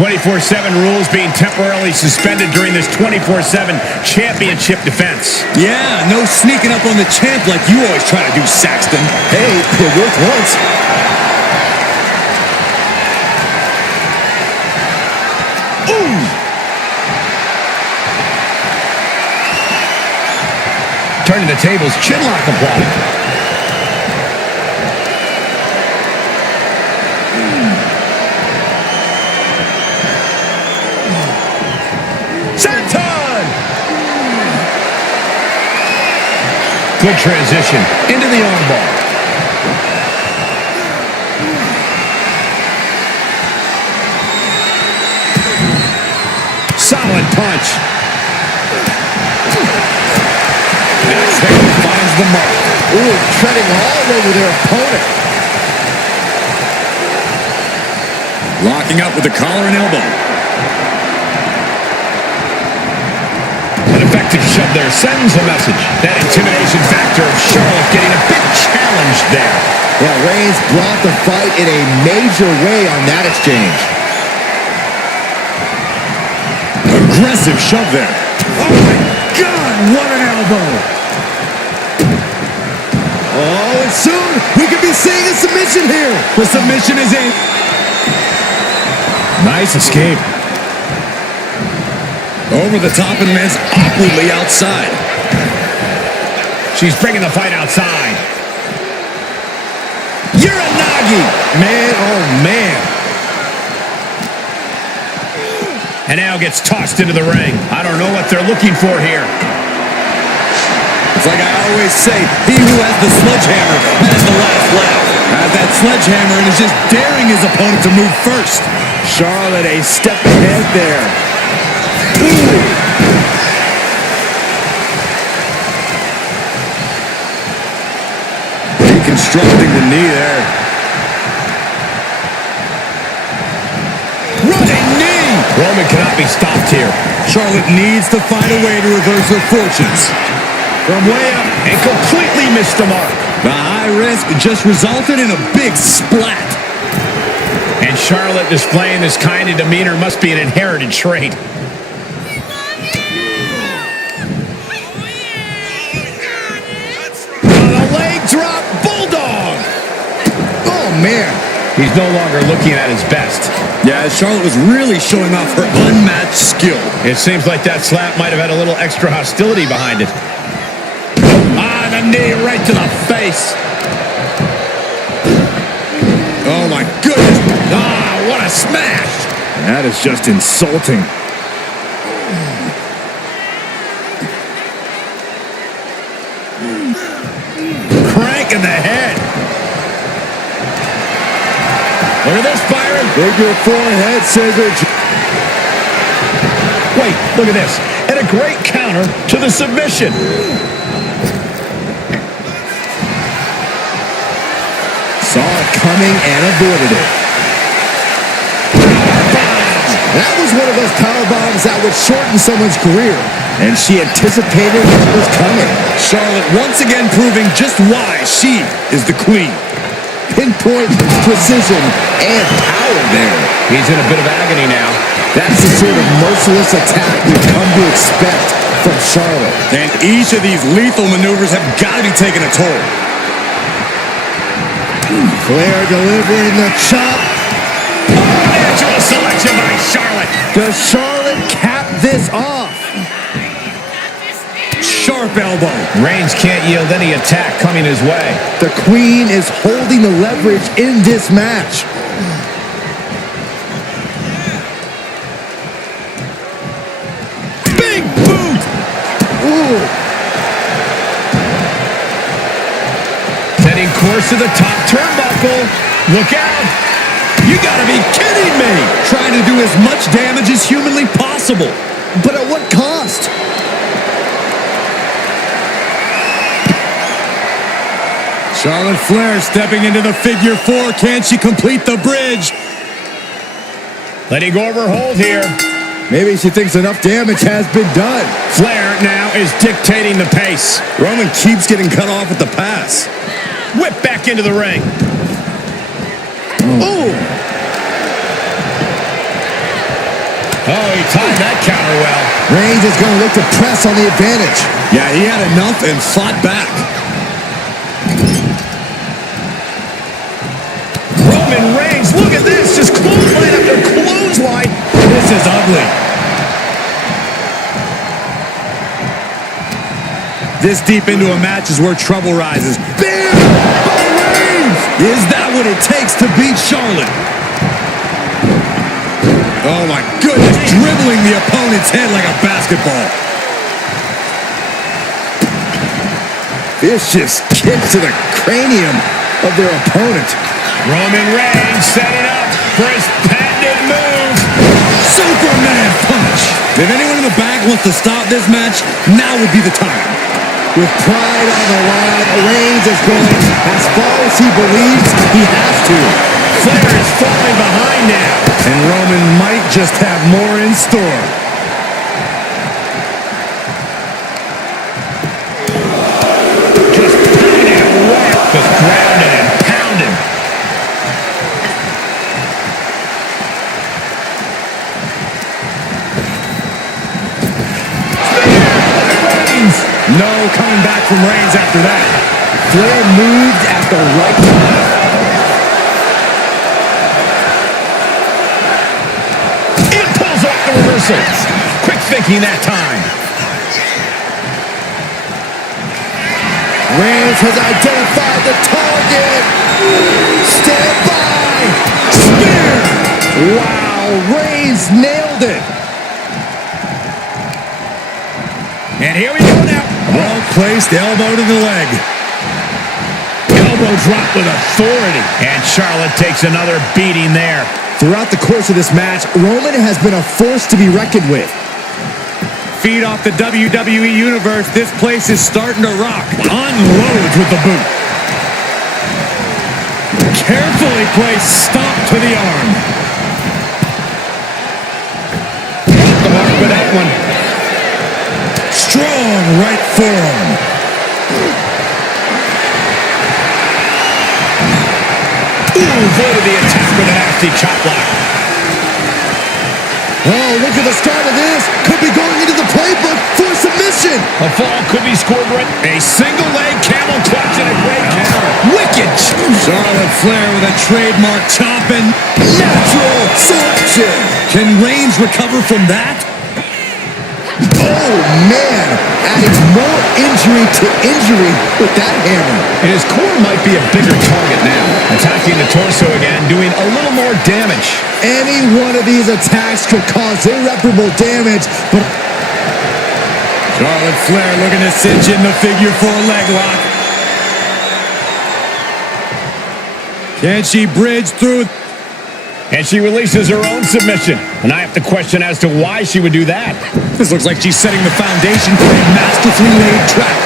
24/7 rules being temporarily suspended during this 24/7 championship defense. Yeah, no sneaking up on the champ like you always try to do, Saxton. Hey, it worked once. Ooh! Turning the tables, chinlock applied. Good transition into the armbar. Solid punch. Next hand finds the mark. Ooh, treading all over their opponent. Locking up with the collar and elbow. Effective shove there sends a message. That intimidation factor of Charlotte getting a big challenge there. Well, Reigns brought the fight in a major way on that exchange. Aggressive shove there. Oh my God, what an elbow. Oh, and soon we could be seeing a submission here. The submission is in. Nice escape. Over the top and lands awkwardly outside. She's bringing the fight outside. Uranagi! Man, oh man. And now gets tossed into the ring. I don't know what they're looking for here. It's like I always say, he who has the sledgehammer has the last laugh. Has that sledgehammer and is just daring his opponent to move first. Charlotte a step ahead there. Deconstructing the knee there. Running knee! Roman cannot be stopped here. Charlotte needs to find a way to reverse her fortunes. From way up and completely missed the mark. The high risk just resulted in a big splat. And Charlotte displaying this kind of demeanor must be an inherited trait. Drop bulldog. Oh man, he's no longer looking at his best. Yeah, Charlotte was really showing off her unmatched skill. It seems like that slap might have had a little extra hostility behind it. Ah, the knee right to the face. Oh my goodness. Ah, what a smash. That is just insulting. In the head. Look at this, Byron. Figure four head scissors. Wait, look at this. And a great counter to the submission. Saw it coming and avoided it. That was one of those power bombs that would shorten someone's career. And she anticipated what was coming. Charlotte once again proving just why she is the queen. Pinpoint precision and power there. He's in a bit of agony now. That's the sort of merciless attack we've come to expect from Charlotte. And each of these lethal maneuvers have got to be taking a toll. Flair delivering the chop. Natural selection by Charlotte. Does Charlotte cap this off? Sharp elbow. Reigns can't yield any attack coming his way. The Queen is holding the leverage in this match. Big boot. Ooh. Setting course to the top turnbuckle. Look out. You gotta be kidding me. Trying to do as much damage as humanly possible. But at what cost? Charlotte Flair stepping into the figure four. Can she complete the bridge? Letting go of her hold here. Maybe she thinks enough damage has been done. Flair now is dictating the pace. Roman keeps getting cut off at the pass. Whip back into the ring. Ooh. Oh, he timed that counter well. Reigns is going to look to press on the advantage. Yeah, he had enough and fought back. Roman Reigns, look at this. Just clothesline after clothesline. This is ugly. This deep into a match is where trouble rises. Bam! By Reigns! Is that what it takes to beat Charlotte? Oh my goodness, dribbling the opponent's head like a basketball. Vicious kicks to the cranium of their opponent. Roman Reigns setting up for his patented move. Superman punch! If anyone in the back wants to stop this match, now would be the time. With pride on the line, Reigns is going as far as he believes he has to. Flair is falling behind now. And Roman might just have more in store. Just pounding away. Just grounded and pounded. No coming back from Reigns after that. Flair moved at the right time. It pulls off the reversal. Quick thinking that time. Reigns has identified the target. Stand by. Spear. Wow, Reigns nailed it. And here we go now. Well-placed elbow to the leg. Elbow drop with authority. And Charlotte takes another beating there. Throughout the course of this match, Roman has been a force to be reckoned with. Feed off the WWE Universe. This place is starting to rock. Unloads with the boot. Carefully placed stop to the arm. Off the mark with that one. Strong right forearm. Ooh, avoided the attack with a nasty chop block. Oh, look at the start of this. Could be going into the playbook for submission. A fall could be scored right. A single leg camel clutch and a great counter. Wicked. Charlotte Flair with a trademark chop and natural selection. Can Reigns recover from that? Oh, man. Adding more injury to injury with that hammer. And his core might be a bigger target now. Attacking the torso again, doing a little more damage. Any one of these attacks could cause irreparable damage, but Charlotte Flair looking to cinch in the figure 4 leg lock. Can she bridge through? And she releases her own submission. And I have to question as to why she would do that. This looks like she's setting the foundation for a masterfully laid trap.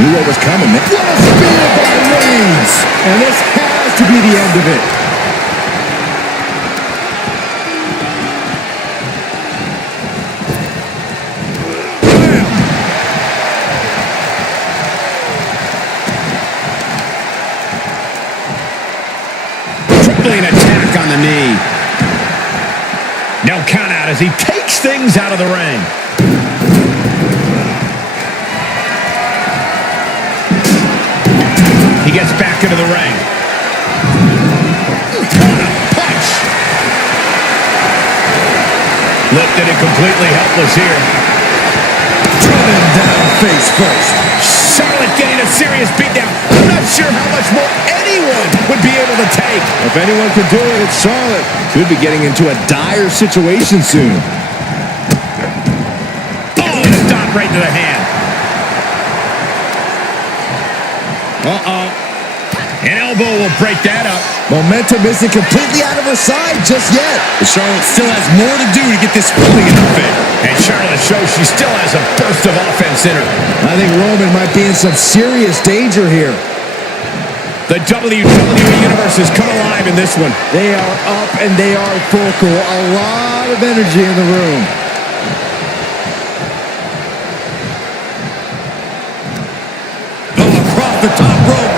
knew what was coming. What a spear by Reigns! And this has to be the end of it. Tripling attack on the knee. No count out as he takes things out of the ring. He gets back into the ring. What a punch! Lifted and completely helpless here. Driven down face first. Charlotte getting a serious beatdown. I'm not sure how much more anyone would be able to take. If anyone can do it, it's Charlotte. Could be getting into a dire situation soon. Oh, and a dot right to the hand. Uh-oh. An elbow will break that up. Momentum isn't completely out of her side just yet. But Charlotte still has more to do to get this feeling in her favor. And Charlotte shows she still has a burst of offense in her. I think Roman might be in some serious danger here. The WWE Universe has come alive in this one. They are up and they are vocal. A lot of energy in the room. Oh, across the top rope.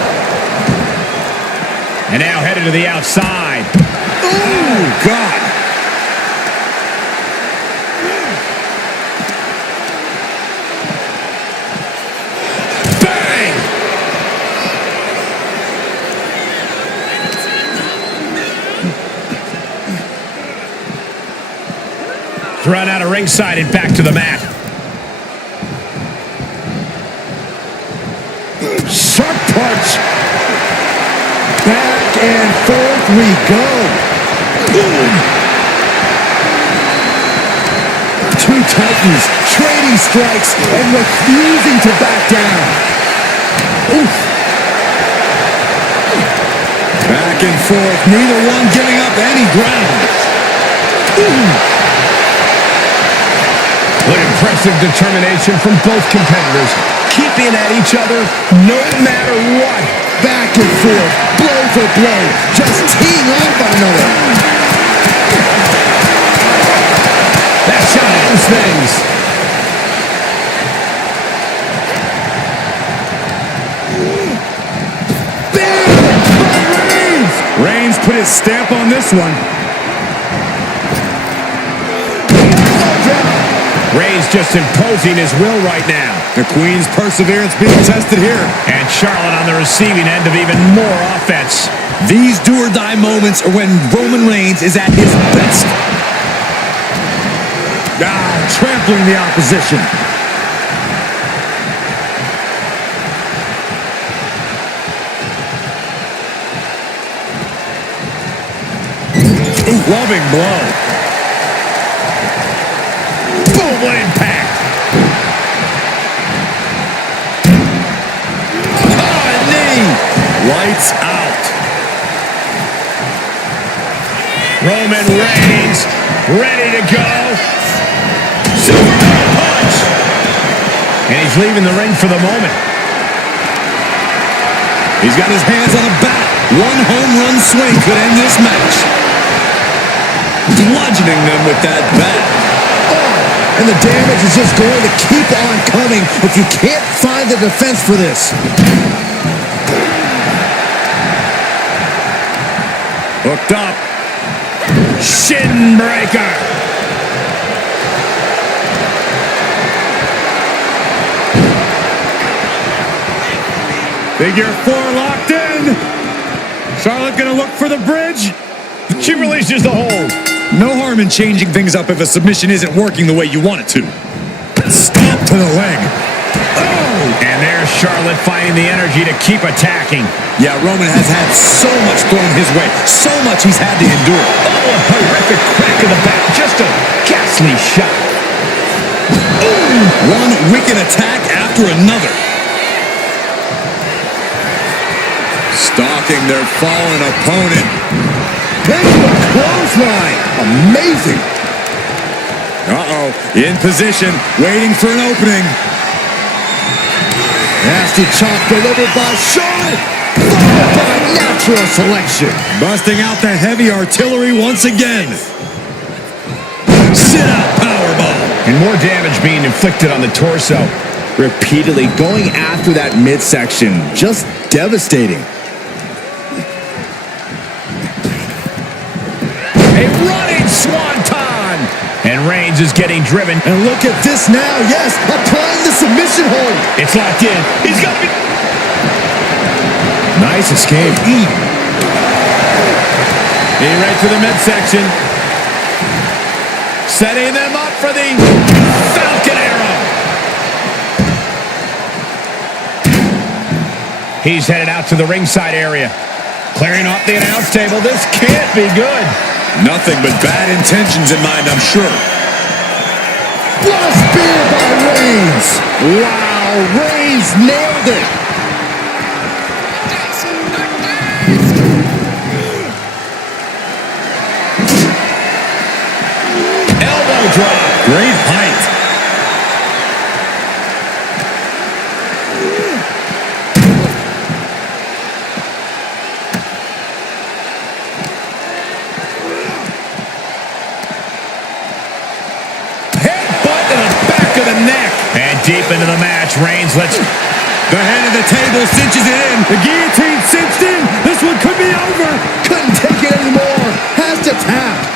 And now headed to the outside. ringside and back to the mat. Sharp punch. Back and forth we go. Boom. Two titans trading strikes and refusing to back down. Oof. Back and forth, neither one giving up any ground. What impressive determination from both competitors, keeping at each other no matter what. Back and forth, blow for blow, just teeing off on another. That shot ends things. Reigns put his stamp on this one. Reigns just imposing his will right now. The Queen's perseverance being tested here. And Charlotte on the receiving end of even more offense. These do-or-die moments are when Roman Reigns is at his best. Trampling the opposition. Loving blow. Boom, what impact. Oh, a knee. Lights out. Roman Reigns ready to go. Superman punch. And he's leaving the ring for the moment. He's got his hands on a bat. One home run swing could end this match. Bludgeoning them with that bat. Oh, and the damage is just going to keep on coming if you can't find the defense for this. Hooked up. Shin breaker. Figure 4 locked in. Charlotte gonna look for the bridge. She releases the hold. No harm in changing things up if a submission isn't working the way you want it to. Stomp to the leg. Oh! And there's Charlotte finding the energy to keep attacking. Yeah, Roman has had so much thrown his way. So much he's had to endure. Oh, a horrific crack in the back. Just a ghastly shot. Ooh. One wicked attack after another. Stalking their fallen opponent. Into a clothesline. Amazing. Uh-oh. In position, waiting for an opening. Nasty chop delivered by Charlotte. Followed by natural selection. Busting out the heavy artillery once again. Sit-out powerbomb. And more damage being inflicted on the torso. Repeatedly going after that midsection. Just devastating. A running swanton. And Reigns is getting driven. And look at this now. Yes, applying the submission hold. It's locked in. He's got to be... Nice escape. Right to the midsection. Setting them up for the Falcon Arrow. He's headed out to the ringside area. Clearing off the announce table. This can't be good. Nothing but bad intentions in mind, I'm sure. What a spear by Reigns. Wow, Reigns nailed it. Elbow drop. Great height. Deep into the match, Reigns lets... The head of the table cinches it in. The guillotine cinched in. This one could be over. Couldn't take it anymore. Has to tap.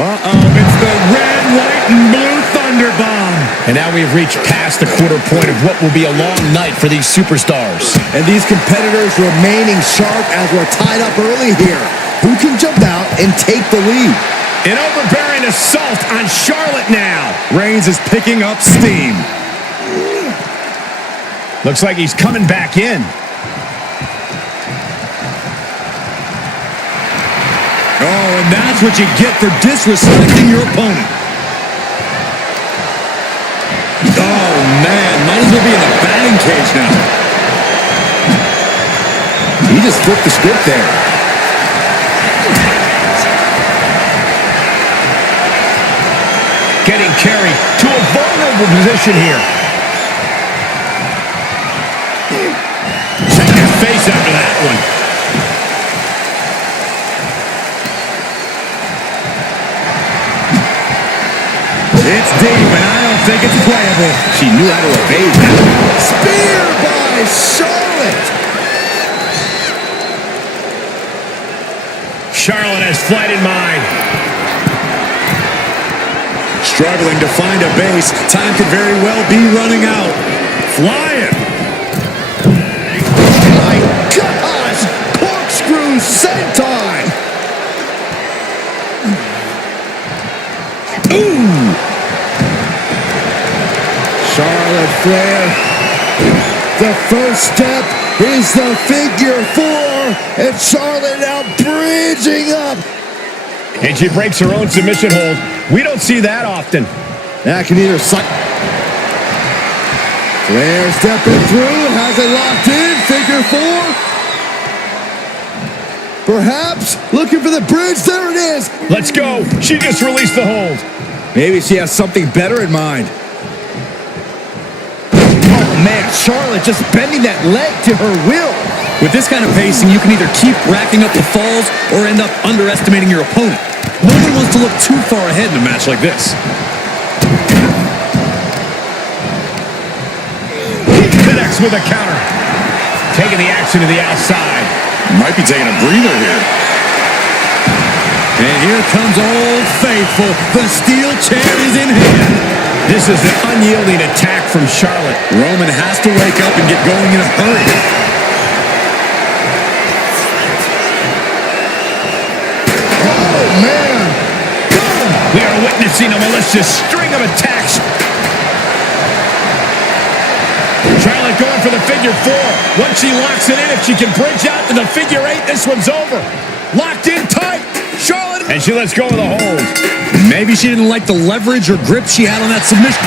Uh-oh. It's the red, white, and blue thunder. Thunderbomb. And now we've reached past the quarter point of what will be a long night for these superstars. And these competitors remaining sharp as we're tied up early here. Who can jump out and take the lead? An overbearing assault on Charlotte now. Reigns is picking up steam. Looks like he's coming back in. Oh, and that's what you get for disrespecting your opponent. Oh, man. Might as well be in the batting cage now. He just flipped the script there. Getting carried to a vulnerable position here. Check his face after that one. It's deep, and I don't think it's playable. She knew how to evade that. Spear by Charlotte. Charlotte has flight in mind. Struggling to find a base. Time could very well be running out. Flying. My gosh! Corkscrew senton! Ooh! Charlotte Flair. The first step is the figure four, and Charlotte now bridging up. And she breaks her own submission hold. We don't see that often. That can either suck. Flair stepping through, has it locked in, figure four. Perhaps looking for the bridge, there it is. Let's go. She just released the hold. Maybe she has something better in mind. Oh man, Charlotte just bending that leg to her will. With this kind of pacing, you can either keep racking up the falls or end up underestimating your opponent. No one wants to look too far ahead in a match like this. He connects with a counter. Taking the action to the outside. Might be taking a breather here. And here comes Old Faithful. The steel chair is in hand. This is an unyielding attack from Charlotte. Roman has to wake up and get going in a hurry. Oh man! We are witnessing a malicious string of attacks. Charlotte going for the figure four. Once she locks it in, if she can bridge out to the figure eight, this one's over. Locked in tight. Charlotte. And she lets go of the hold. Maybe she didn't like the leverage or grip she had on that submission.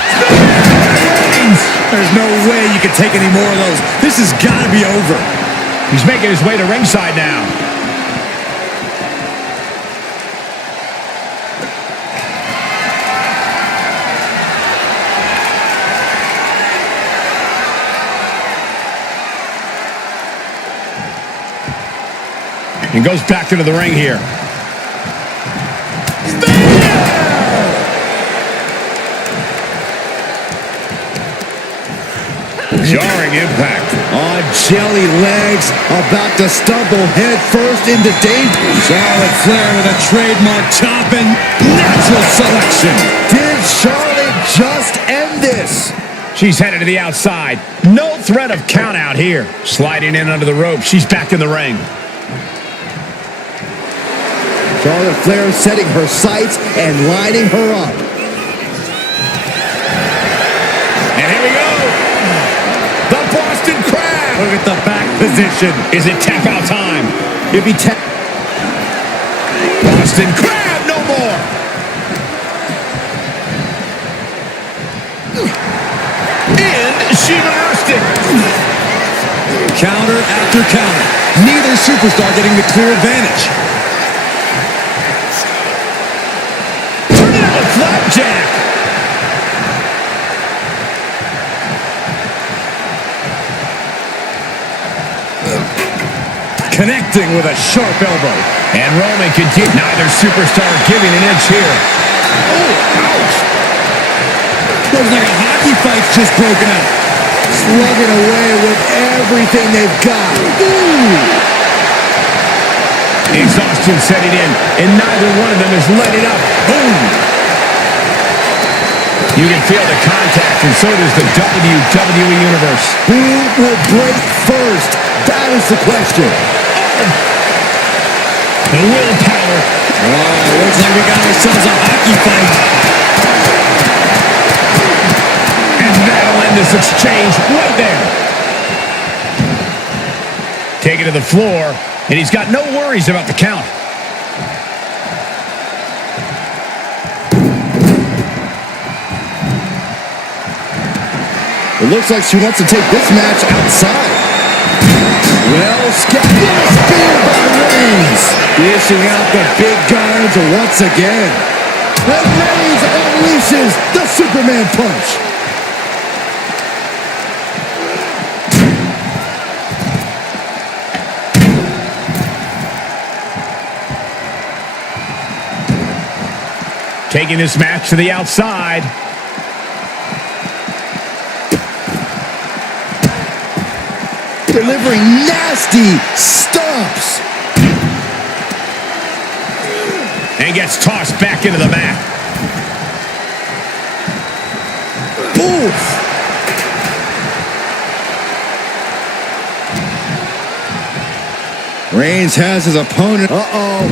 There's no way you can take any more of those. This has got to be over. He's making his way to ringside now. And goes back into the ring here. Jarring impact. On jelly legs, about to stumble head first into danger. Charlotte Flair with a trademark chopping natural selection. Did Charlotte just end this? She's headed to the outside. No threat of count out here. Sliding in under the rope. She's back in the ring. Charlotte Flair setting her sights and lining her up. And here we go. The Boston Crab. Look at the back position. Is it tap out time? If he tap. Boston Crab, no more. And she reversed it. Counter after counter. Neither superstar getting the clear advantage. Flapjack. Connecting with a sharp elbow. And Roman continues. Neither superstar giving an inch here. Oh, ouch. Looks like a hockey fight's just broken out. Slugging away with everything they've got. Ooh. Exhaustion setting in, and neither one of them is letting up. Boom. You can feel the contact, and so does the WWE Universe. Who will break first? That is the question. The willpower. Oh, looks like we got ourselves a hockey fight. And that'll end this exchange right there. Take it to the floor, and he's got no worries about the count. It looks like she wants to take this match outside. Well, scattered spear by Reigns. Dishing out the big guns once again. And Reigns unleashes the Superman punch. Taking this match to the outside. Delivering nasty stomps. And gets tossed back into the mat. Oof. Reigns has his opponent. Uh-oh.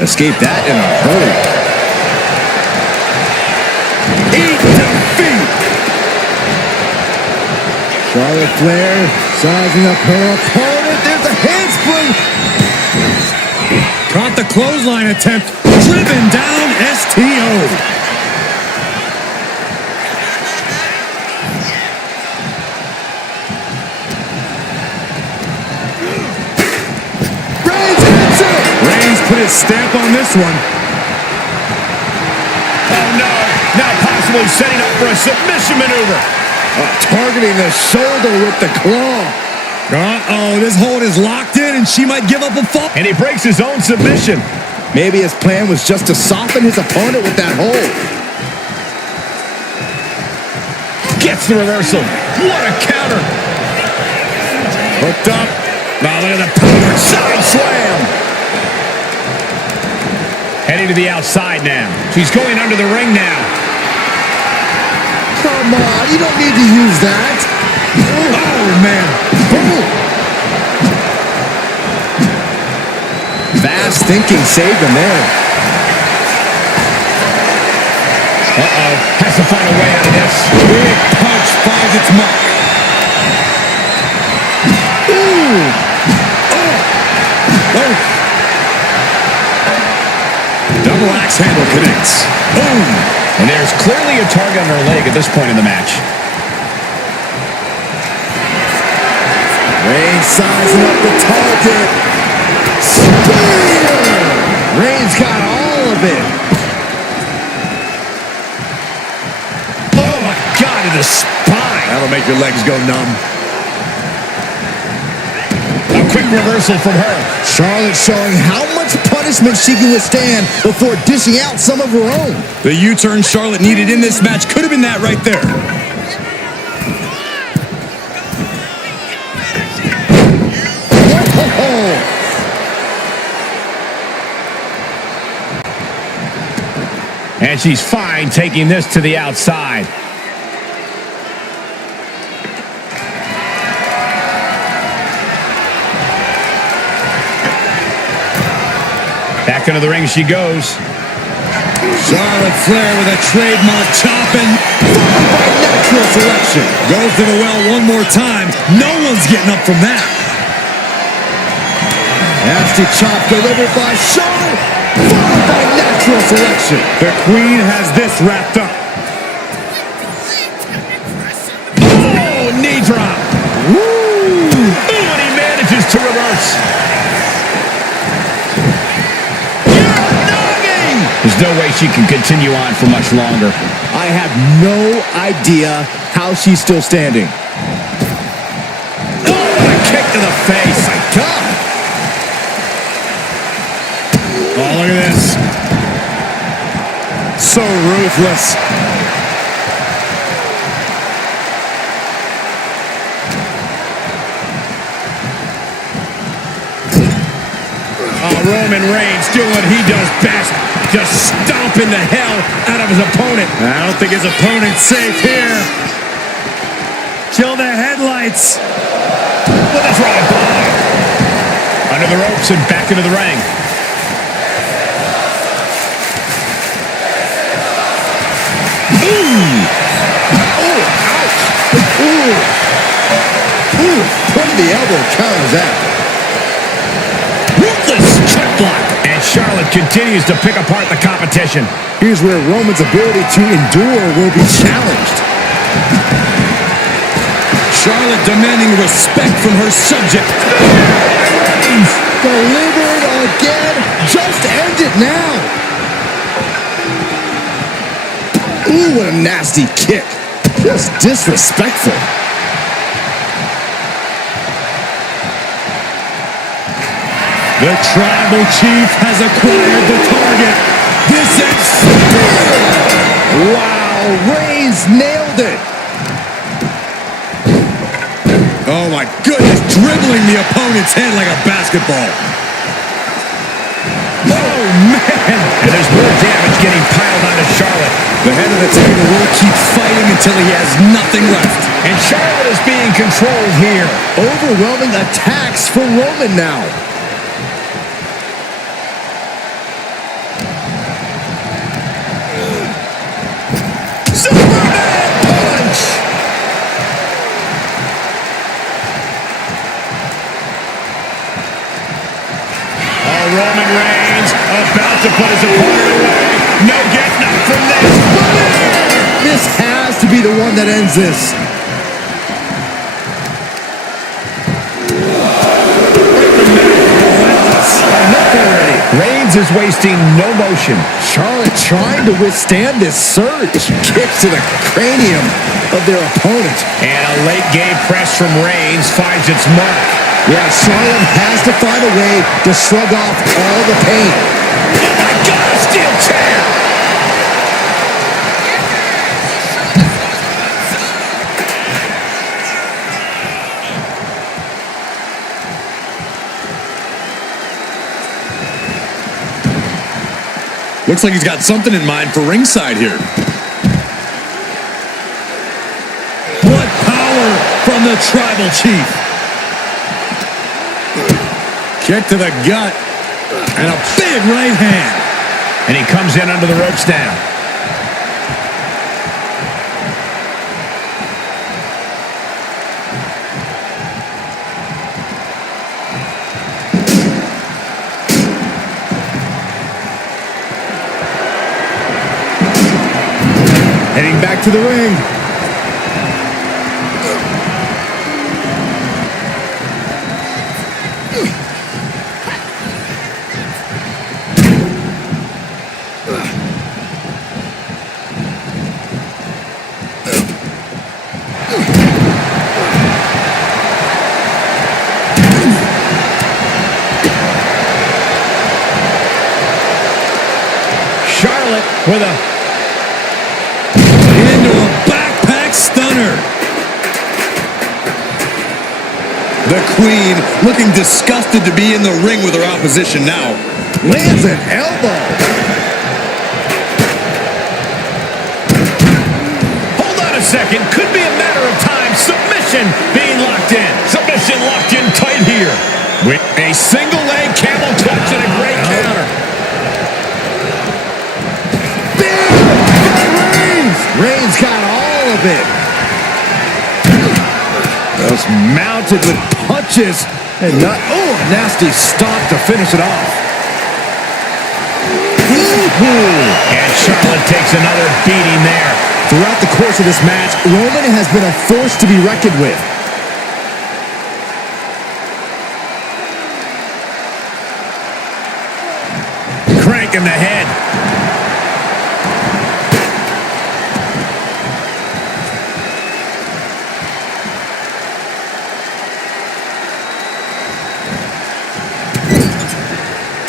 Escaped that in a hurry. Eat defeat. Charlotte Flair sizing up her opponent. There's a handspring. Caught the clothesline attempt. Driven down STO. Reigns hits it. Reigns put his stamp on this one. Oh, no. Now possibly setting up for a submission maneuver. Targeting the shoulder with the claw. Uh-oh, this hold is locked in, and she might give up a fall. And he breaks his own submission. Maybe his plan was just to soften his opponent with that hold. Gets the reversal. What a counter. Hooked up. Now look at the power. Side slam. Heading to the outside now. She's going under the ring now. Come on, you don't need to use that. Oh, man. Fast thinking saved him there. Uh-oh. Has to find a way out of this. Big punch finds its mark. Ooh. Oh. Double axe handle connects. Boom. And there's clearly a target on her leg at this point in the match. Reigns sizing up the target. Spear! Reigns got all of it. Oh, my God, to the spine. That'll make your legs go numb. A quick reversal from her. Charlotte showing how much punishment she can withstand before dishing out some of her own. The U-turn Charlotte needed in this match could have been that right there. And she's fine taking this to the outside. Back into the ring she goes. Charlotte Flair with a trademark chopping. By natural selection. Goes to the well one more time. No one's getting up from that. Nasty chop delivered by Charlotte. Followed by natural selection. The Queen has this wrapped up. Oh, knee drop. Woo! Ooh, and he manages to reverse. There's no way she can continue on for much longer. I have no idea how she's still standing. Oh, a kick to the face. My God. Oh, look at this. So ruthless. Oh, Roman Reigns doing what he does best. just stomping the hell out of his opponent. I don't think his opponent's safe here. Kill the headlights. With a drive-by. Under the ropes and back into the ring. Ooh! Oh, ouch! Ooh! Put the elbow counters out. Ruthless check block. And Charlotte continues to pick apart the competition. Here's where Roman's ability to endure will be challenged. Charlotte demanding respect from her subject. Delivered again. Just end it now. Ooh, what a nasty kick. Just disrespectful. The Tribal Chief has acquired the target. This is spear. Wow, Reigns nailed it. Oh my goodness, dribbling the opponent's head like a basketball. Oh, man. And there's more damage getting piled onto Charlotte. The head of the table will keep fighting until he has nothing left. And Charlotte is being controlled here. Overwhelming attacks from Roman now. Superman punch! Oh, Roman Reigns about to put his opponent away. No getting up from this. This has to be the one that ends this. Enough already. Reigns is wasting no motion. Charlotte trying to withstand this surge. Kicks to the cranium of their opponent. And a late game press from Reigns finds its mark. Yeah, Charlotte has to find a way to shrug off all the pain. Oh my God, a steel chair! Looks like he's got something in mind for ringside here. What power from the Tribal Chief. Kick to the gut. And a big right hand. And he comes in under the ropes now. Heading back to the ring. Charlotte with a into a backpack stunner. The Queen looking disgusted to be in the ring with her opposition now. Lands an elbow. hold on a second. Could be a matter of time. Submission being locked in. Submission locked in tight here. With a single leg camel clutch and a great counter. Reigns got all of it. Just mounted with punches and not. Oh, a nasty stomp to finish it off. And Charlotte takes another beating there. Throughout the course of this match, Roman has been a force to be reckoned with. Cranking the head.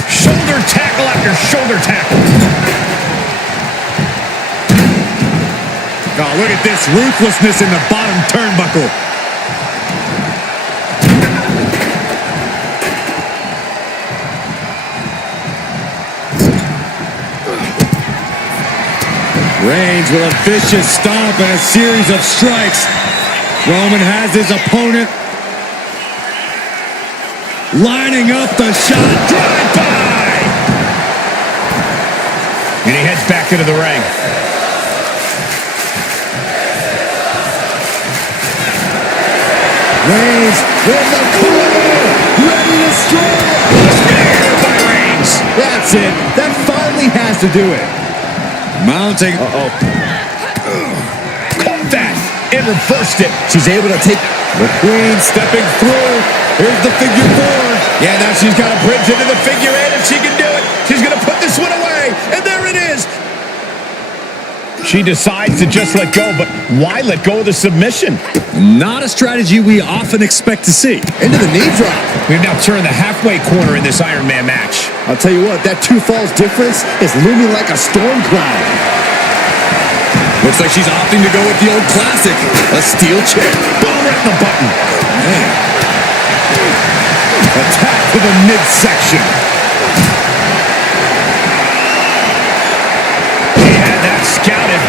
Shoulder tackle after shoulder tackle. Oh, look at this ruthlessness in the bottom turnbuckle. Reigns with a vicious stomp and a series of strikes. Roman has his opponent lining up the shot. Drive-by! And he heads back into the ring. Reigns with the clue, ready to strike. Spear by Reigns. That's it. That finally has to do it. Mounting. Caught that. And reversed it. She's able to take The Queen stepping through. Here's the figure four. Yeah, now she's got a bridge into the figure eight. If she can do it, she's going to put this one away. And there it is. She decides to just let go, but why let go of the submission? Not a strategy we often expect to see. into the knee drop. We've now turned the halfway corner in this Iron Man match. I'll tell you what, that 2 falls difference is looming like a storm cloud. Looks like she's opting to go with the old classic, a steel chair. Boom, right in the button. Man. Attack to the midsection. He had that scouted.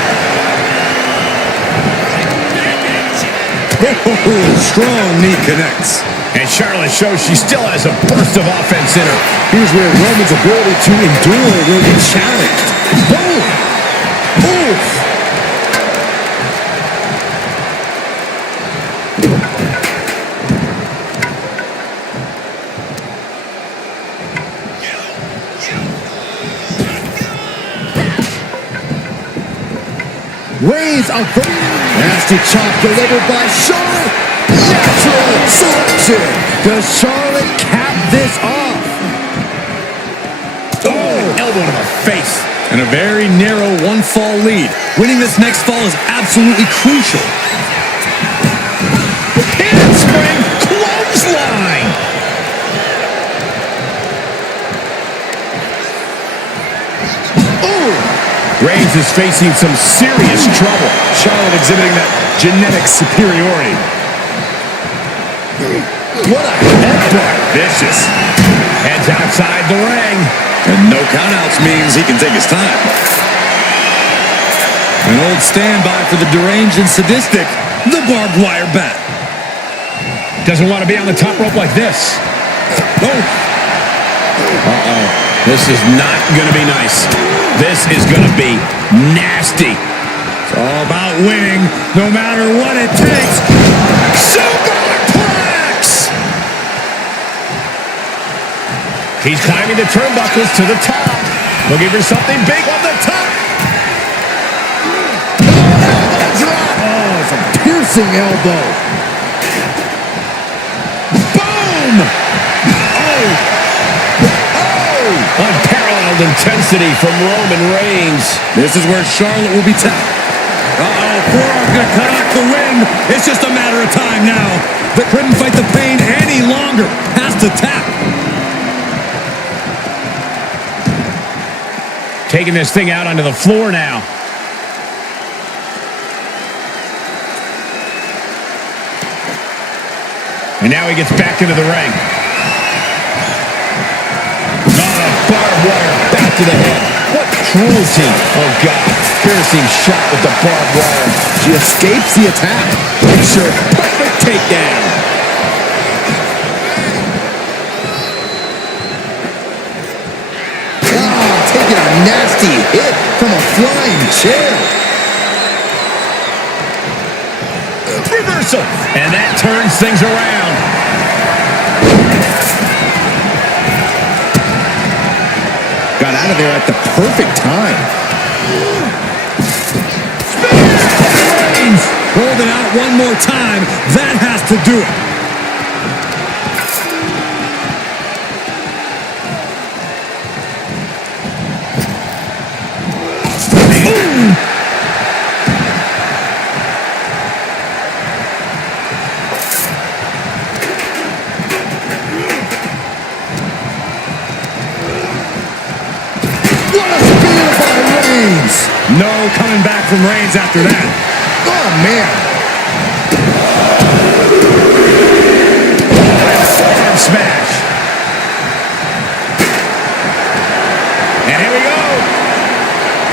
Oh, strong knee connects. And Charlotte shows she still has a burst of offense in her. Here's where Roman's ability to endure will be challenged. Boom! Oof! Reigns a nasty chop delivered by Charlotte. Natural selection. Does Charlotte cap this off? Oh, elbow to the face. And a very narrow 1-fall lead. Winning this next fall is absolutely crucial. Handspring clothesline. Reigns is facing some serious trouble. Charlotte exhibiting that genetic superiority. What a headbutt. Vicious. Heads outside the ring. And no countouts means he can take his time. An old standby for the deranged and sadistic, the barbed wire bat. Doesn't want to be on the top rope like this. Oh, This is not going to be nice. This is going to be nasty. it's all about winning, no matter what it takes. Superplex! He's climbing the turnbuckles to the top. Looking for something big on the top. Elbow drop. Oh, it's a piercing elbow. Boom! Oh! Unparalleled intensity from Roman Reigns. This is where Charlotte will be tapped. Forearm's gonna cut off the wind. It's just a matter of time now. They couldn't fight the pain any longer. Has to tap. Taking this thing out onto the floor now. And now he gets back into the ring. Barbed wire back to the head. What cruelty. Oh, God. Piercing shot with the barbed wire. She escapes the attack. Picture perfect takedown. Taking a nasty hit from a flying chair. Reversal. And that turns things around. Got out of there at the perfect time. Holding out one more time. That has to do it. What a spear by Reigns. No coming back from Reigns after that. Oh, man. Arm smash. And here we go.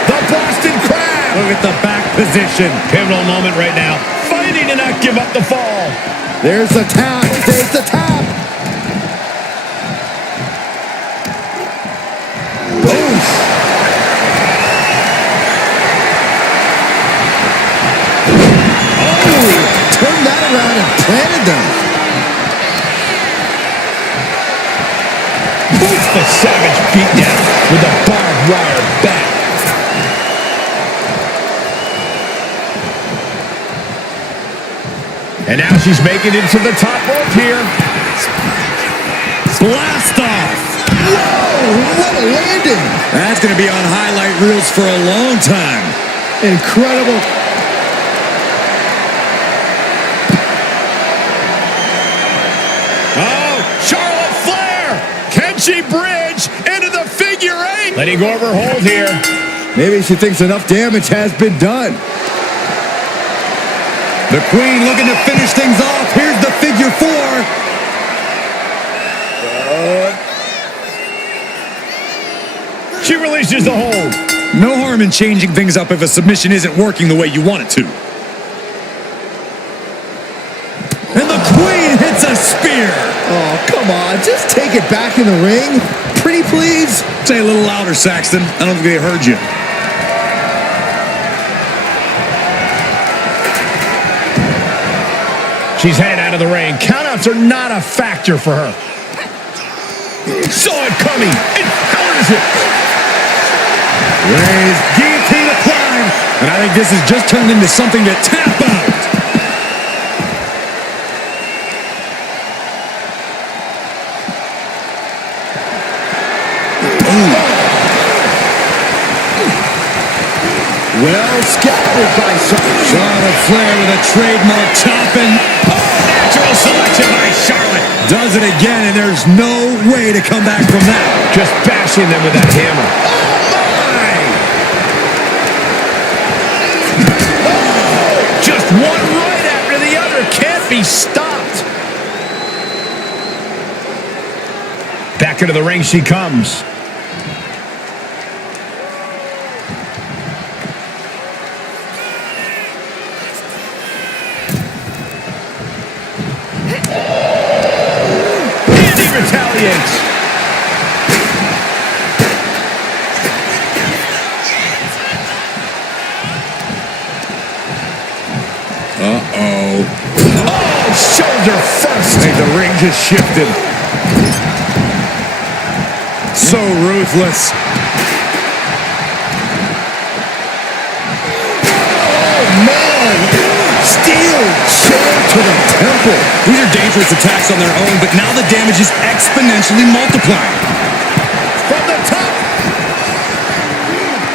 The Boston Crab. look at the back position. Pivotal moment right now. Fighting to not give up the fall. There's the tap. There's the tap. Boom. Oh, turned that around and planted them. The Savage beatdown with a barbed wire bat. And now she's making it to the top rope here. Blast off. Whoa, what a landing. That's going to be on highlight reels for a long time. Incredible. Oh, Charlotte Flair. Can she bridge into the figure eight? Letting go of her hold here. Maybe she thinks enough damage has been done. The Queen looking to finish things off. Here's the figure four. She releases the hold. No harm in changing things up if a submission isn't working the way you want it to. And the Queen hits a spear. Oh, come on. Just take it back in the ring. Pretty please. Say a little louder, Saxton. I don't think they heard you. She's headed out of the ring. Countouts are not a factor for her. Saw it coming. And counters it. Ray's guillotine applied. And I think this has just turned into something to tap out. Well scattered by Charlotte Flair with a trademark chopping. Natural selection by Charlotte. Does it again, and there's no way to come back from that. Just bashing them with that hammer. Oh, just one right after the other. Can't be stopped. Back into the ring she comes. Retaliates. Uh-oh. Oh, shoulder first. I think the ring just shifted. So ruthless. Oh, man. Steel chair to the temple. These are dangerous attacks on their own, but now the damage is exponentially multiplying. From the top.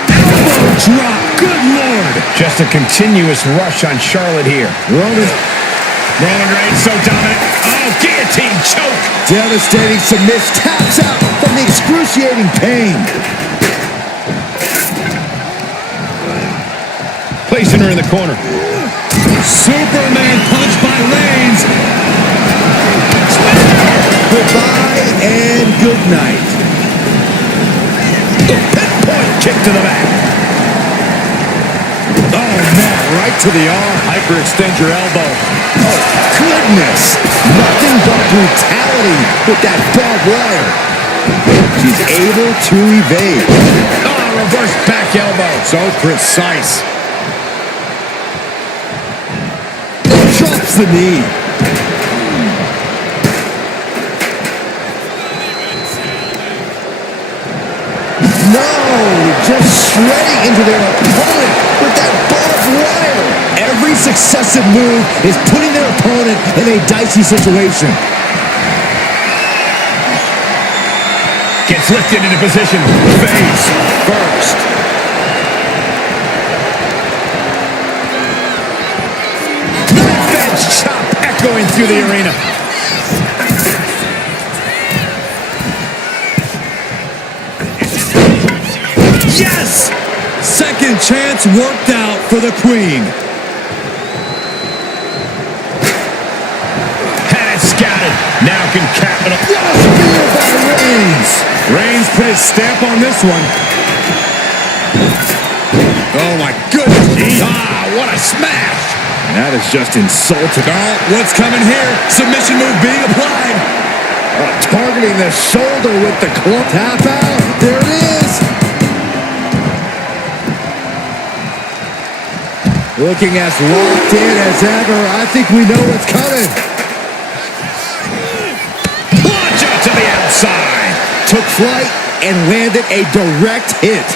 Elbow drop. Good Lord. Just a continuous rush on Charlotte here. Roman Reigns so dominant. Oh, guillotine choke. devastating submission. Taps out from the excruciating pain. Placing her in the corner. Superman punch by Reigns. Goodbye and good night. The pinpoint kick to the back. Oh, man, right to the arm. Hyperextend your elbow. Oh, goodness. Nothing but brutality with that barbed wire. She's able to evade. Oh, reverse back elbow. So precise. Drops the knee. No, just shredding into their opponent with that barbed wire. Every successive move is putting their opponent in a dicey situation. Gets lifted into position. Face first. Knife edge chop echoing through the arena. Yes! Second chance worked out for the Queen. Had it scouted. Now can capital. What a spear by Reigns. Reigns put his stamp on this one. Oh, my goodness. Ah, what a smash. That is just insulting. Oh, what's coming here? Submission move being applied. Targeting the shoulder with the club. Tap out. There it is. Looking as locked in as ever. I think we know what's coming. Launch out to the outside. Took flight and landed a direct hit.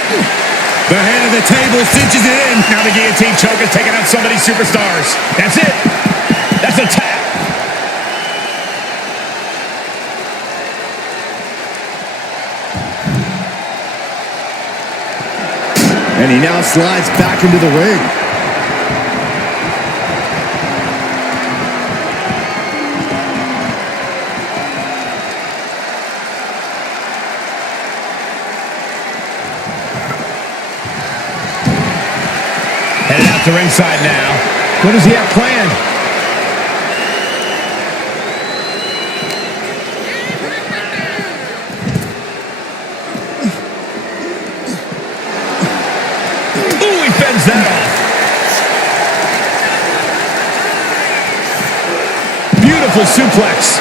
The head of the table cinches it in. Now the guillotine choke is taking out somebody's superstars. That's it. That's a tap. And he now slides back into the ring. Headed out to ringside now. What does he have planned? Ooh, he fends that off. Beautiful suplex.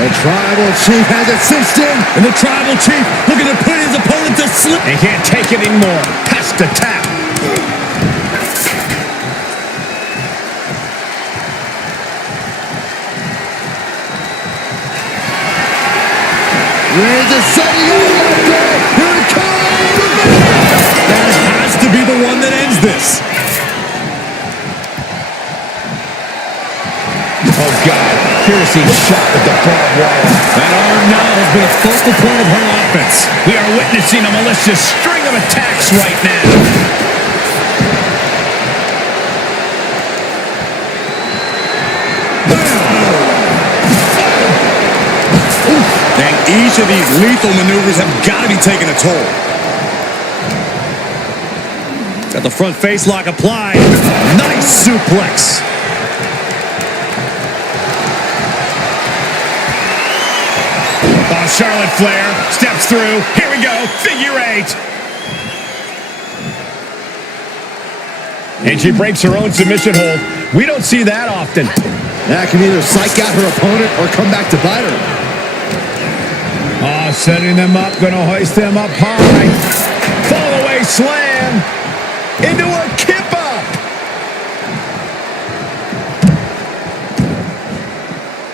The Tribal Chief has it cinched in. And the Tribal Chief looking to put his opponent to sleep. He can't take it anymore. Has to tap. Reigns is setting it up there. Here it comes. That has to be the one that ends this. Oh, God. Piercing shot with the barbed wire. That arm now has been a focal point of her offense. We are witnessing a malicious string of attacks right now. And each of these lethal maneuvers have got to be taking a toll. Got the front face lock applied. Nice suplex. Oh, Charlotte Flair steps through. Here we go. Figure eight. And she breaks her own submission hold. We don't see that often. That can either psych out her opponent or come back to bite her. Oh, setting them up. Going to hoist them up high. Fall away slam. Into a kip up.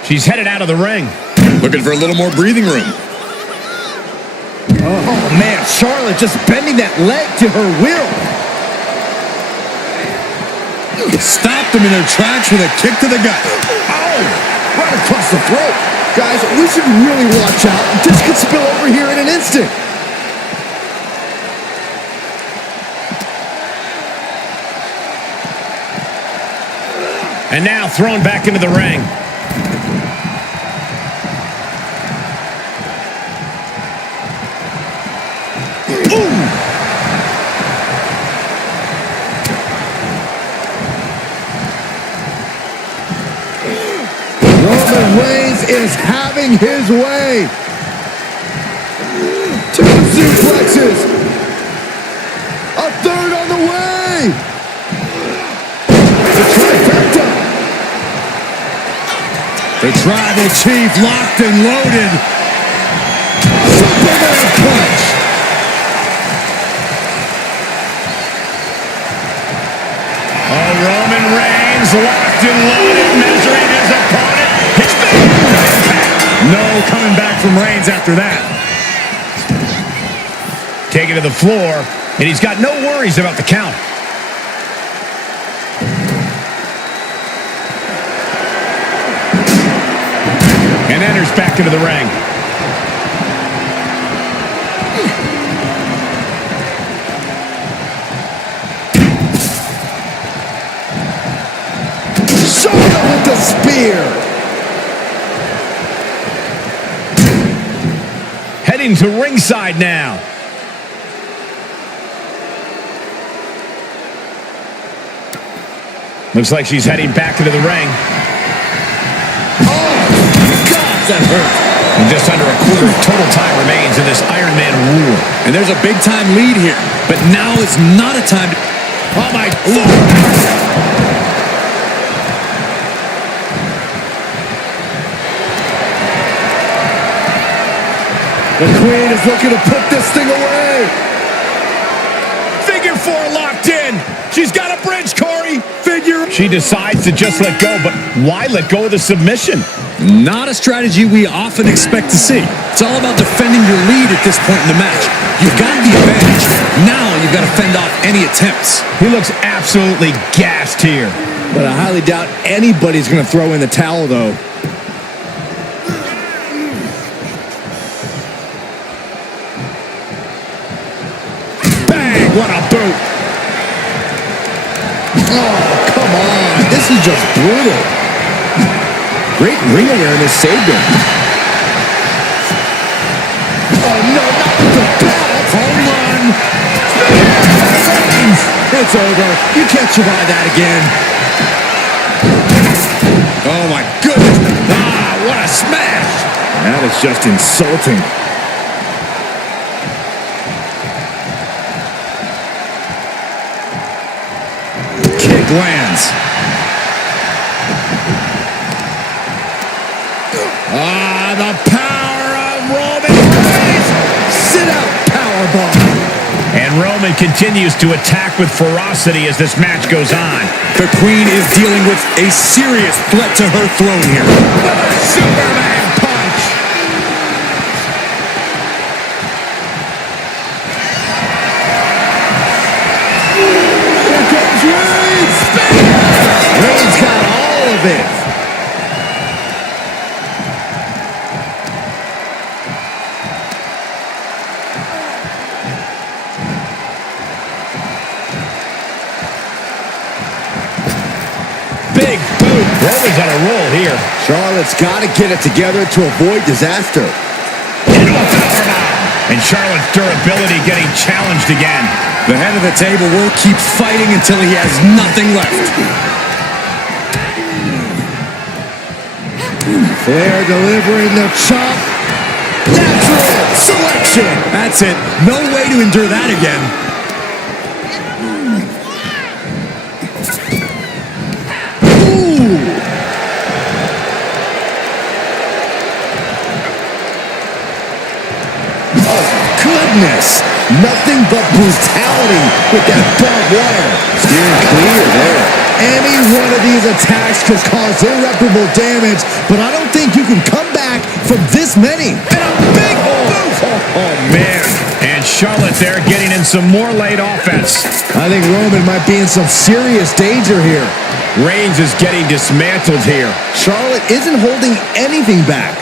She's headed out of the ring. Looking for a little more breathing room. Oh, man. Charlotte just bending that leg to her will. Stopped them in their tracks with a kick to the gut. Oh, right across the throat. Guys, we should really watch out. This could spill over here in an instant. And now thrown back into the ring. Roman Reigns is having his way. 2 suplexes. A third on the way. The trifecta. The Tribal Chief locked and loaded. Superman punch. Oh, Roman Reigns locked and loaded, measuring his opponent. His No coming back from Reigns after that. taken to the floor, and he's got no worries about the count. And enters back into the ring. Charlotte with the spear. Heading to ringside now. Looks like she's heading back into the ring. Oh, God, that hurt. And just under a quarter of total time remains in this Iron Man war. And there's a big-time lead here. But now is not a time to... Oh, my... The Queen is looking to put this thing away. Figure 4 locked in. She's got a bridge, Corey. She decides to just let go, but why let go of the submission? Not a strategy we often expect to see. It's all about defending your lead at this point in the match. You've got the advantage. Now you've got to fend off any attempts. He looks absolutely gassed here. But I highly doubt anybody's going to throw in the towel, though. Bang! What a boot. Oh, come on. This is just brutal. Great ring awareness saved him. Oh, no, not with the belt. Home run. It's over. You can't survive that again. Oh, my goodness. Ah, what a smash. That is just insulting. Kick lands. Ah, the power of Roman Reigns. Sit out, powerbomb. And Roman continues to attack with ferocity as this match goes on. The Queen is dealing with a serious threat to her throne here. Superman punch. Here comes Reigns. Reigns got all of it. Big boot. Roman's on a roll here. Charlotte's got to get it together to avoid disaster. Into a powerbomb. And Charlotte's durability getting challenged again. The head of the table will keep fighting until he has nothing left. Flair delivering the chop. Natural selection. That's it. No way to endure that again. Goodness, nothing but brutality with that barbed wire. Steering clear there. Any one of these attacks could cause irreparable damage, but I don't think you can come back from this many. And a big boot. Oh, man. And Charlotte there getting in some more late offense. I think Roman might be in some serious danger here. Reigns is getting dismantled here. Charlotte isn't holding anything back.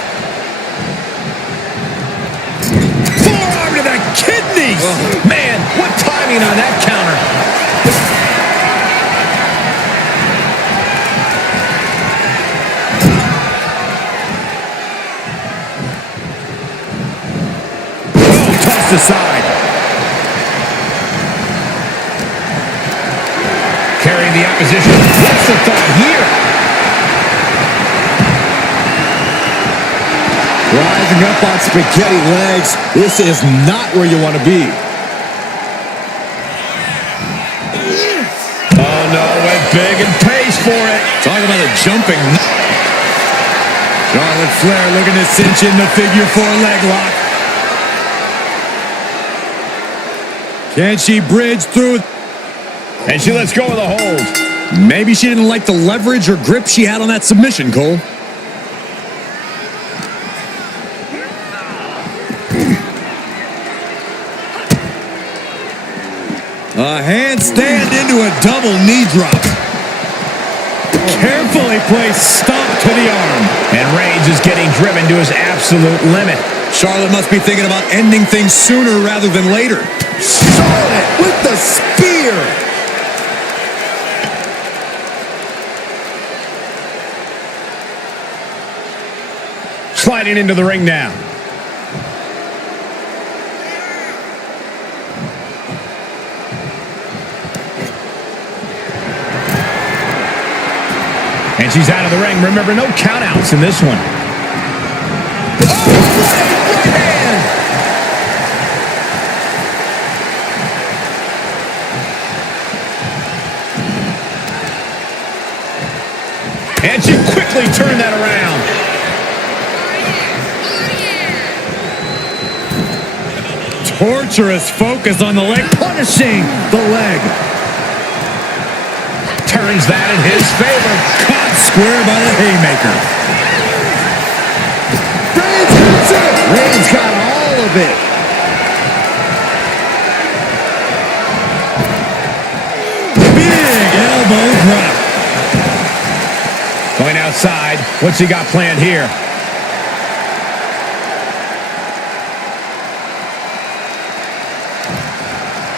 Forearm to the kidneys. Man, what timing on that counter. Tossed aside. Carrying the opposition. What's the thought here? Rising up on spaghetti legs. This is not where you want to be. Oh, no, went big and pays for it. Talk about a jumping. Charlotte Flair looking to cinch in the figure 4 leg lock. Can she bridge through? And she lets go of the hold. Maybe she didn't like the leverage or grip she had on that submission, Cole. A handstand into a double knee drop. Carefully placed stomp to the arm. And Reigns is getting driven to his absolute limit. Charlotte must be thinking about ending things sooner rather than later. Charlotte with the spear. Sliding into the ring now. And she's out of the ring. Remember, no countouts in this one. Oh, what a right hand! And she quickly turned that around. Torturous focus on the leg, punishing the leg. Turns that in his favor. Caught square by the haymaker. Reigns gets it! Reigns got all of it. Big elbow drop. Going outside. What's he got planned here?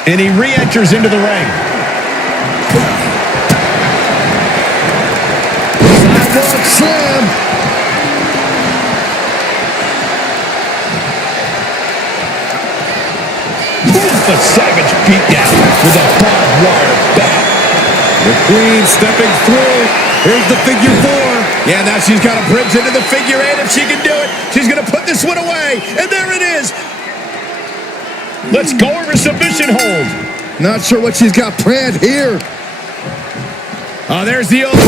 And he re-enters into the ring. Sidewalk slam. A savage beatdown with a barbed wire bat. The Queen stepping through. Here's the figure 4. Yeah, now she's got a bridge into the figure 8 if she can do it. She's going to put this one away. And there it is. Let's go over submission hold. Not sure what she's got planned here. Oh, there's the old...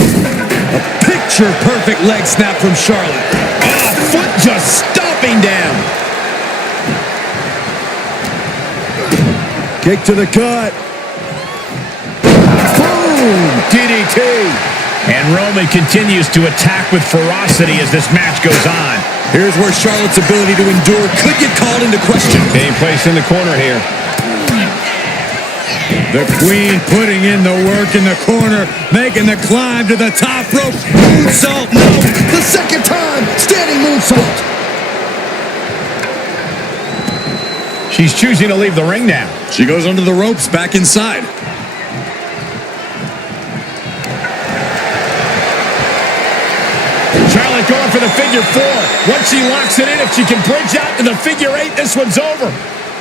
A picture-perfect leg snap from Charlotte. Oh, foot just stomping down. Kick to the gut. Boom! DDT. And Roman continues to attack with ferocity as this match goes on. Here's where Charlotte's ability to endure could get called into question. Getting placed in the corner here. The Queen putting in the work in the corner, making the climb to the top rope. Moonsault, no! The second time, standing moonsault. She's choosing to leave the ring now. She goes under the ropes, back inside. Charlotte going for the figure 4. Once she locks it in, if she can bridge out to the figure 8, this one's over.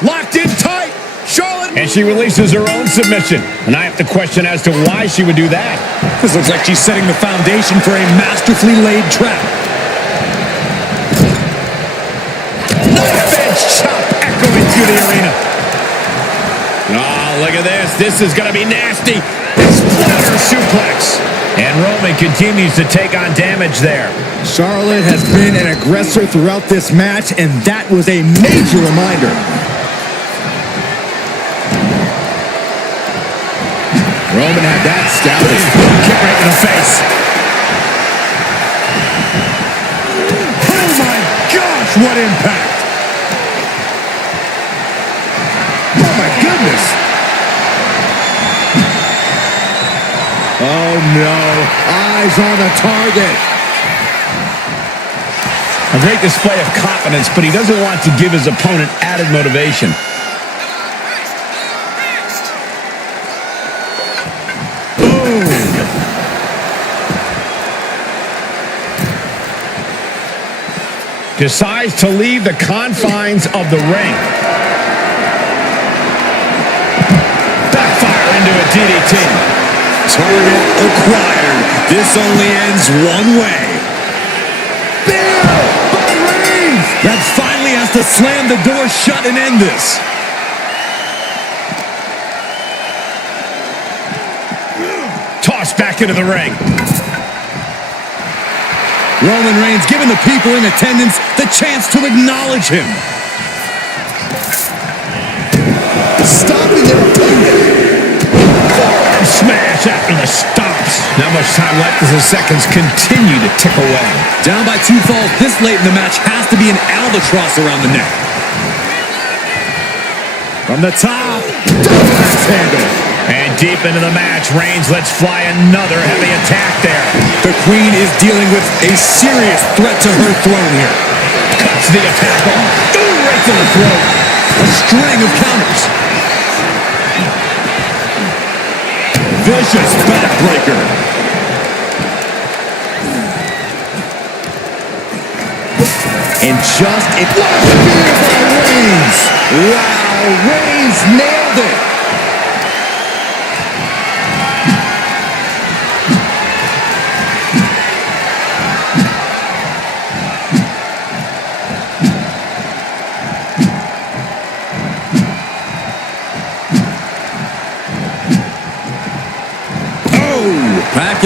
Locked in tight. Charlotte. And she releases her own submission. And I have to question as to why she would do that. This looks like she's setting the foundation for a masterfully laid trap. Knife edge chop echoing through the arena. Oh, look at this. This is going to be nasty. Splatter suplex. And Roman continues to take on damage there. Charlotte has been an aggressor throughout this match, and that was a major reminder. Roman had that scouted. Kick right in the face. Oh my gosh, what impact! Oh my goodness! Oh no, eyes on the target. A great display of confidence, but he doesn't want to give his opponent added motivation. Decides to leave the confines of the ring. Backfire into a DDT. Target acquired. This only ends one way. Spear by Reigns! That finally has to slam the door shut and end this. Tossed back into the ring. Roman Reigns giving the people in attendance the chance to acknowledge him. Stopping their opponent. Forearm smash after the stops. Not much time left as the seconds continue to tick away. Down by 2 falls this late in the match has to be an albatross around the neck. From the top. Double axe handle. And deep into the match, Reigns lets fly another heavy attack there. The Queen is dealing with a serious threat to her throne here. Cuts the attack off. Ooh, right to the throat. A string of counters. Vicious backbreaker. And just it was spear by Reigns. Wow, Reigns nailed it.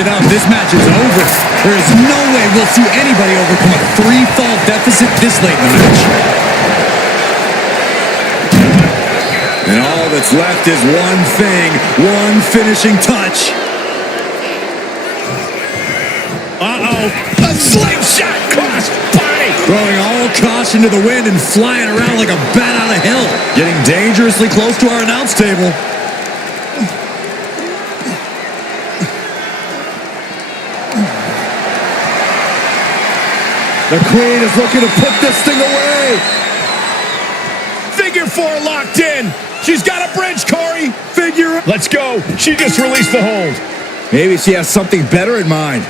it up. This match is over. There is no way we'll see anybody overcome a 3-fall deficit this late in the match. And all that's left is one thing, one finishing touch. Uh-oh. A slingshot cross body. Throwing all caution to the wind and flying around like a bat out of hell. Getting dangerously close to our announce table. The Queen is looking to put this thing away. Figure 4 locked in. She's got a bridge, Corey. Figure. Let's go. She just released the hold. Maybe she has something better in mind.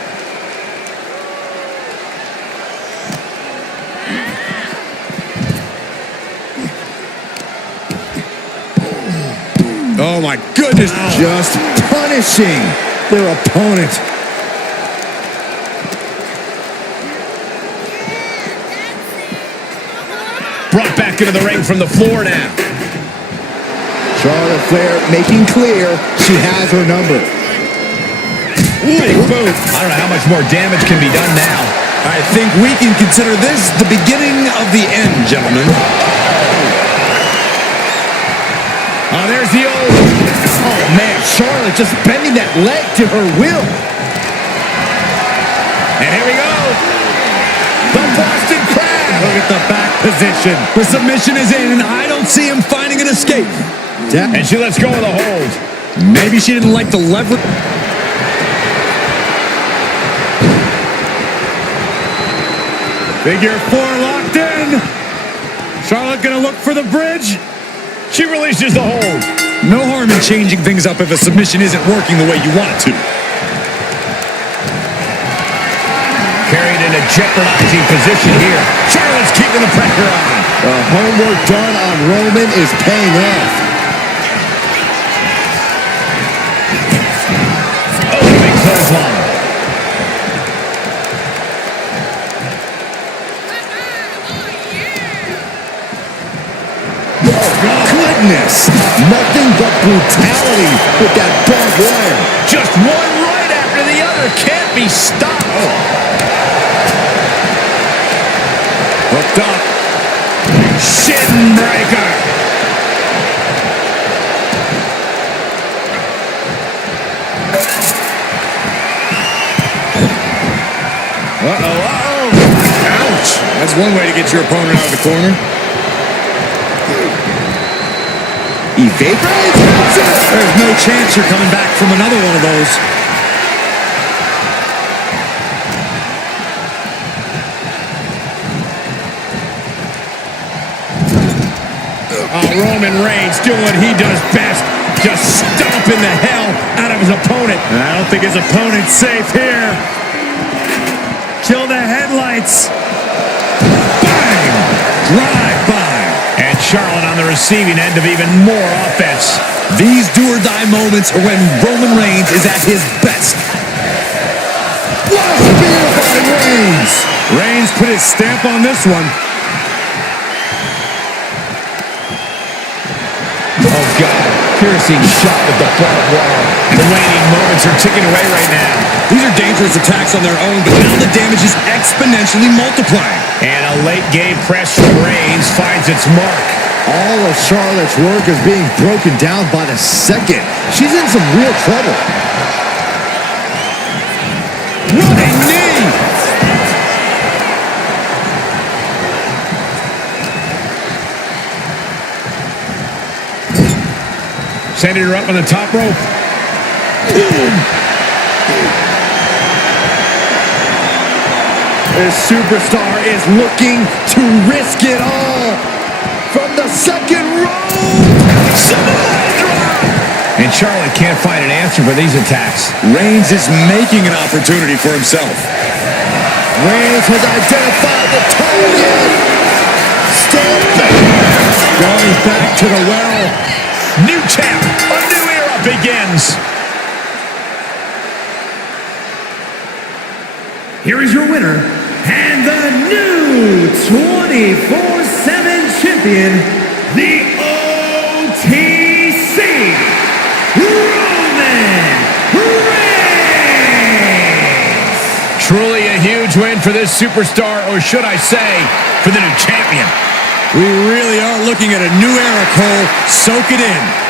Oh my goodness. Just punishing their opponent. Brought back into the ring from the floor now. Charlotte Flair making clear she has her number. Big boot. I don't know how much more damage can be done now. I think we can consider this the beginning of the end, gentlemen. Oh, there's the old... Oh, man, Charlotte just bending that leg to her will. And here we go. The Boston Crab. Look at the back position. The submission is in, and I don't see him finding an escape. And she lets go of the hold. Maybe she didn't like the leverage. Figure 4 locked in. Charlotte gonna look for the bridge. She releases the hold. No harm in changing things up if a submission isn't working the way you want it to. Carried in a jeopardizing position here. Charlotte's keeping the pressure on. The homework done on Roman is paying off. Oh, big clothesline. Goodness, nothing but brutality with that barbed wire. Just one right after the other. Can't be stopped. Hooked up. Shin breaker. Ouch. That's one way to get your opponent out of the corner. Evaporates it. There's no chance you're coming back from another one of those. Roman Reigns doing what he does best. Just stomping the hell out of his opponent. And I don't think his opponent's safe here. Kill the headlights. Bang! Drive-by. And Charlotte on the receiving end of even more offense. These do-or-die moments are when Roman Reigns is at his best. What a spear by Reigns. Reigns put his stamp on this one. Oh, God. Piercing shot with the barbed wire. The waning moments are ticking away right now. These are dangerous attacks on their own, but now the damage is exponentially multiplying. And a late game press from Reigns finds its mark. All of Charlotte's work is being broken down by the second. She's in some real trouble. Running knee. Sending her up on the top rope. This superstar is looking to risk it all. From the second row. Samoa drop. And Charlotte can't find an answer for these attacks. Reigns is making an opportunity for himself. Reigns has identified the target. Step back. Going back to the well. New champ. A new era begins. Here is your winner, and the new 24/7 champion, the OTC, Roman Reigns. Huge win for this superstar, or should I say, for the new champion. We really are looking at a new era, Cole. Soak it in.